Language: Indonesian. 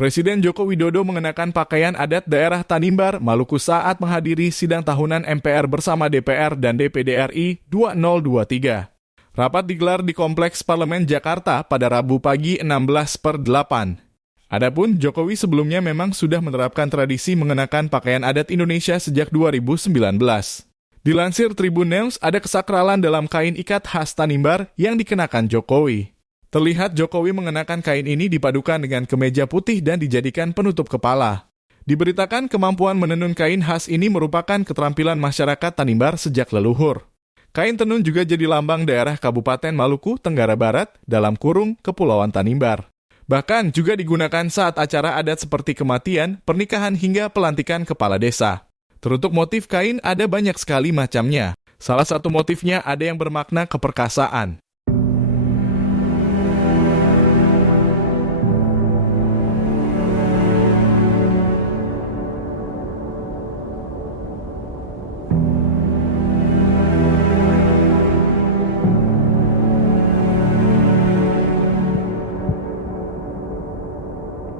Presiden Joko Widodo mengenakan pakaian adat daerah Tanimbar, Maluku saat menghadiri sidang tahunan MPR bersama DPR dan DPD RI 2023. Rapat digelar di Kompleks Parlemen Jakarta pada Rabu pagi 16/8. Adapun Jokowi sebelumnya memang sudah menerapkan tradisi mengenakan pakaian adat Indonesia sejak 2019. Dilansir Tribun News, ada kesakralan dalam kain ikat khas Tanimbar yang dikenakan Jokowi. Terlihat Jokowi mengenakan kain ini dipadukan dengan kemeja putih dan dijadikan penutup kepala. Diberitakan kemampuan menenun kain khas ini merupakan keterampilan masyarakat Tanimbar sejak leluhur. Kain tenun juga jadi lambang daerah Kabupaten Maluku, Tenggara Barat, dalam kurung Kepulauan Tanimbar. Bahkan juga digunakan saat acara adat seperti kematian, pernikahan hingga pelantikan kepala desa. Teruntuk motif kain ada banyak sekali macamnya. Salah satu motifnya ada yang bermakna keperkasaan.